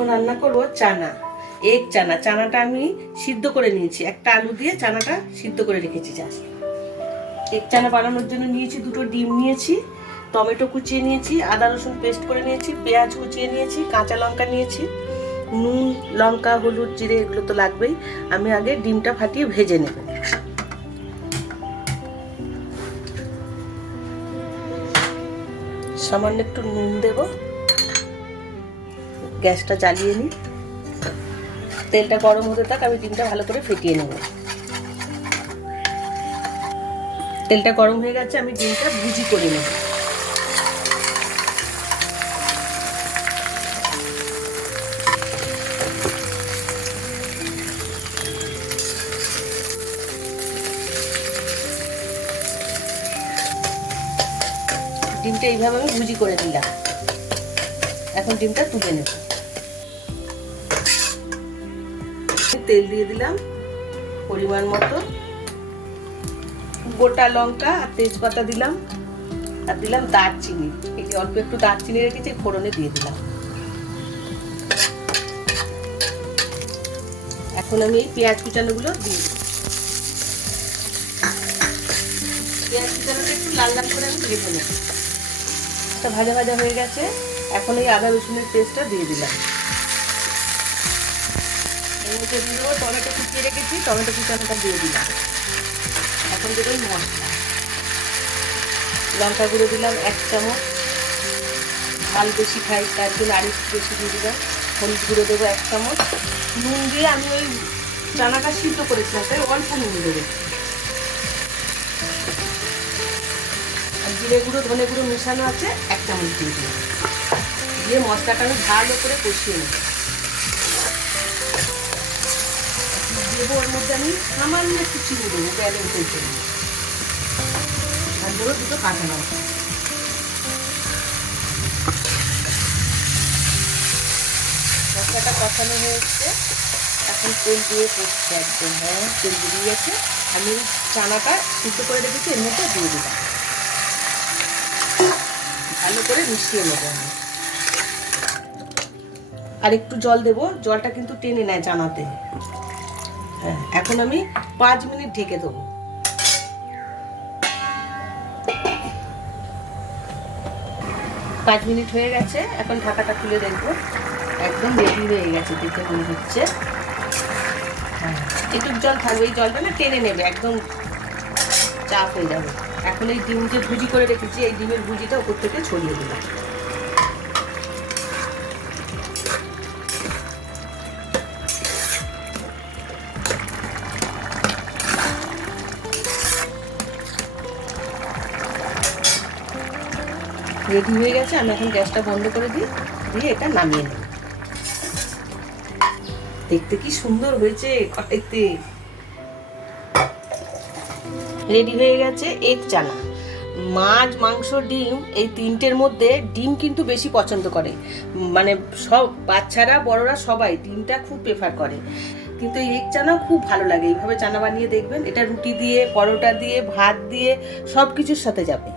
এখন রান্না করব চানা, এগ চানা। চানাটা আমি সিদ্ধ করে নিয়েছি, একটা আলু দিয়ে চানাটা সিদ্ধ করে রেখেছি জাস্ট। এগ চানা বানানোর জন্য নিয়েছি দুটো ডিম নিয়েছি, টমেটো কুচিয়ে নিয়েছি, আদা রসুন পেস্ট করে নিয়েছি, পেঁয়াজ কুচিয়ে নিয়েছি, কাঁচা লঙ্কা নিয়েছি, নুন, লঙ্কা, হলুদ, জিরে এগুলো তো লাগবেই। আমি আগে ডিমটা ফাটিয়ে ভেজে নেব। সামান্য একটু নুন দেব, গ্যাসটা জ্বালিয়ে নিই। তেলটা গরম হতে থাক, আমি ডিমটা ভালো করে ফেটিয়ে নেব। তেলটা গরম হয়ে গেছে, আমি ডিমটা ভুজি করে নেব। ডিমটা এইভাবে আমি ভুজি করে দিলাম। এখন ডিমটা তুলে নেব। তেল দিয়ে দিলাম পরিমাণ মতো, গোটা লঙ্কা আর তেজপাতা দিলাম, আর দিলাম দারচিনি। এই যে অল্প একটু দারচিনি রেখেছি, ফোড়নে দিয়ে দিলাম। এখন আমি এই পেঁয়াজ কুচানোগুলো দিই। পেঁয়াজ কুচানোটা একটু লাল লাল করে আমি ভেজে নেব। এটা ভাজা ভাজা হয়ে গেছে, এখন এই আদা রসুনের পেস্টটা দিয়ে দিলাম। এর মধ্যে দিয়ে দেবো টমেটো কুচিয়ে রেখেছি, টমেটো কুচানোটা দিয়ে দিলাম। এখন দেবো মশলা। লঙ্কা গুঁড়ো দিলাম 1 চামচ, ঝাল বেশি খাই তার জন্য আর একটু বেশি দিয়ে দিলাম। হলুদ গুঁড়ো দেবো 1 চামচ। নুন দিয়ে আমি ওই চানাটা সিদ্ধ করেছিলাম, তাই অল্প নুন দেবো। আর জিরে গুঁড়ো, ধনে গুঁড়ো মেশানো আছে 1 চামচ দিয়ে দিলাম। দিয়ে মশলাটা আমি ভালো করে কষিয়ে নেব। দেবো ওর মধ্যে আমি সামান্য একটু চিনি দেবো ব্যালেন্সের জন্য, আর দেবো দুটো কাঁচা লঙ্কা। মশলাটা কষানো হয়ে এসছে, এখন তেল দিয়ে করছে একদম। হ্যাঁ, তেল বেরিয়ে গেছে। আমি চানাটা সিদ্ধ করে রেখেছি, এর মধ্যে দিয়ে দিলাম। ভালো করে মিশিয়ে নেবো আমি। আর একটু জল দেবো, জলটা কিন্তু টেনে নেয় চানাতে। হ্যাঁ, এখন আমি 5 মিনিট ঢেকে দেবো। 5 মিনিট হয়ে গেছে, এখন ঢাকাটা খুলে দেখবো। একদম রেডি হয়ে গেছে, দেখে মনে হচ্ছে। একটু জল থাকবে, এই জলটা না টেনে নেবে, একদম চাপ হয়ে যাবে। এখন এই ডিম যে ভুজি করে রেখেছি, এই ডিমের ভুজিটা উপর থেকে ছড়িয়ে দিলাম। রেডি হয়ে গেছে, আমি এখন গ্যাসটা বন্ধ করে দিই, দিয়ে এটা নামিয়ে নেব। দেখতে কি সুন্দর হয়েছে কড়াইতে। রেডি হয়ে গেছে এগ চানা। মাছ, মাংস, ডিম, এই তিনটের মধ্যে ডিম কিন্তু বেশি পছন্দ করে, মানে সব বাচ্চারা বড়রা সবাই ডিমটা খুব প্রেফার করে। কিন্তু এই এগ চানাও খুব ভালো লাগে। এইভাবে চানা বানিয়ে দেখবেন, এটা রুটি দিয়ে, পরোটা দিয়ে, ভাত দিয়ে, সব কিছুর সাথে যাবে।